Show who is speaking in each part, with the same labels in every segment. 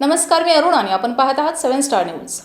Speaker 1: नमस्कार मी अरुण आणि आपण पाहत आहात सेव्हन स्टार न्यूज.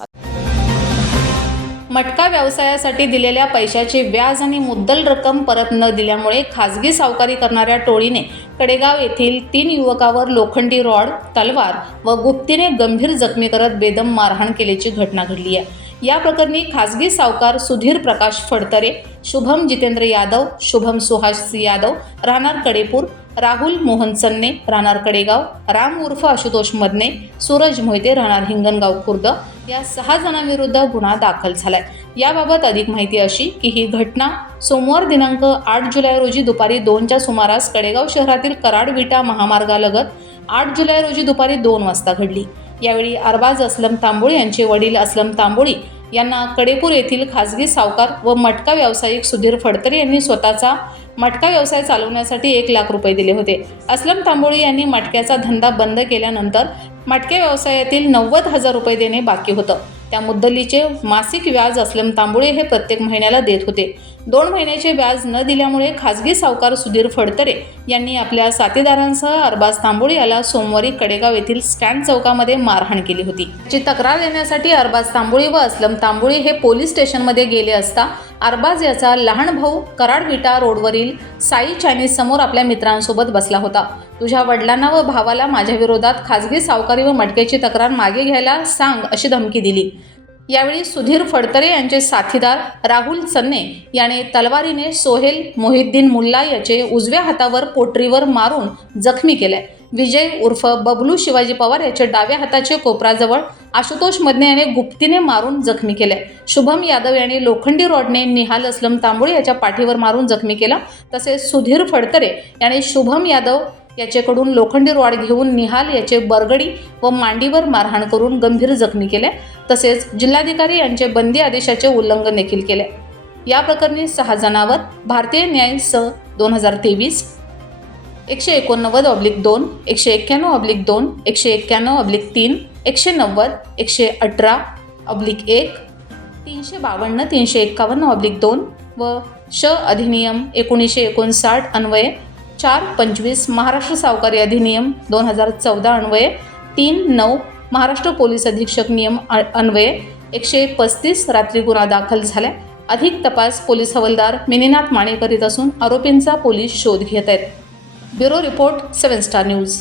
Speaker 1: मटका व्यवसायासाठी दिलेल्या पैशाचे व्याज आणि मुद्दल रक्कम परत न दिल्यामुळे खासगी सावकारी करणाऱ्या टोळीने कडेगाव येथील तीन युवकावर लोखंडी रॉड तलवार व गुप्तीने गंभीर जखमी करत बेदम मारहाण केल्याची घटना घडली आहे. या प्रकरणी खासगी सावकार सुधीर प्रकाश फडतरे शुभम जितेंद्र यादव शुभम सुहास यादव राहणार कडेपूर राहुल मोहन सन्ने राहणार कडेगाव राम उर्फ आशुतोष मदने सूरज मोहिते राहणार हिंगणगाव खुर्द या सहा जणांविरुद्ध गुन्हा दाखल झालाय. याबाबत अधिक माहिती अशी की ही घटना सोमवार दिनांक आठ जुलै रोजी दुपारी दोनच्या सुमारास कडेगाव शहरातील कराड विटा महामार्गालगत आठ जुलै रोजी दुपारी दोन वाजता घडली. यावेळी अरबाज असलम तांबोळी यांचे वडील असलम तांबोळी यांना कडेपूर येथील खासगी सावकार व मटका व्यावसायिक सुधीर फडतरे यांनी स्वतःचा मटका व्यवसाय चालवण्यासाठी एक लाख रुपये दिले होते. असलम तांबोळी यांनी मटक्याचा धंदा बंद केल्यानंतर मटक्या व्यवसायातील नव्वद हजार रुपये देणे बाकी होतं. त्या मुद्दलीचे मासिक व्याज असलम तांबुळे हे प्रत्येक महिन्याला देत होते. दोन महिन्याचे व्याज न दिल्यामुळे खासगी सावकार सुधीर फडतरे यांनी आपल्या साथीदारांसह अरबाज तांबुळे याला सोमवारी कडेगाव येथील स्टँड चौकामध्ये मारहाण केली होती. जी तक्रार देण्यासाठी अरबाज तांबोळी व असलम तांबोळी हे पोलीस स्टेशनमध्ये गेले असता अरबाज याचा लहान भाऊ कराड विटा रोडवरील साई चायनीज समोर आपल्या मित्रांसोबत बसला होता. तुझ्या वडिलांना व भावाला माझ्या विरोधात खासगी सावकारी व मटक्याची तक्रार मागे घ्यायला सांग अशी धमकी दिली. यावेळी सुधीर फडतरे यांचे साथीदार राहुल सन्ने याने तलवारीने सोहेल मोहिद्दीन मुल्ला याचे उजव्या हातावर पोटरीवर मारून जखमी केले. विजय उर्फ बबलू शिवाजी पवार याचे डाव्या हाताचे कोपराजवळ आशुतोष मदने याने गुप्तीने मारून जखमी केले. शुभम यादव यांनी लोखंडी रॉडने निहाल असलम तांबोळी याच्या पाठीवर मारून जखमी केला. तसेच सुधीर फडतरे याने शुभम यादव याच्याकडून लोखंडी रॉड घेऊन निहाल याचे बरगडी व मांडीवर मारहाण करून गंभीर जखमी केले. तसेच जिल्हाधिकारी यांचे बंदी आदेशाचे उल्लंघन देखील केले. या प्रकरणी सहा जणांवर भारतीय न्याय स दोन हजार तेवीस एकशे एकोणनव्वद ऑब्लिक दोन एकशे एक्क्याण्णव ऑब्लिक दोन एकशे एक्क्याण्णव ऑब्लिक तीन एकशे नव्वद एकशे अठरा ऑब्लिक एक तीनशे बावन्न तीनशे एक्कावन्न ऑब्लिक दोन व श अधिनियम एकोणीसशे एकोणसाठ अन्वये चार पंचवीस महाराष्ट्र सावकारी अधिनियम दोन हजार चौदा अन्वये तीन नऊ महाराष्ट्र पोलीस अधीक्षक नियम अन्वये एकशे पस्तीस रात्री गुन्हा दाखल झाला अधिक तपास पोलीस हवालदार मिनीनाथ माने करीत असून आरोपींचा पोलीस शोध घेत आहेत. Bureau report seven star news.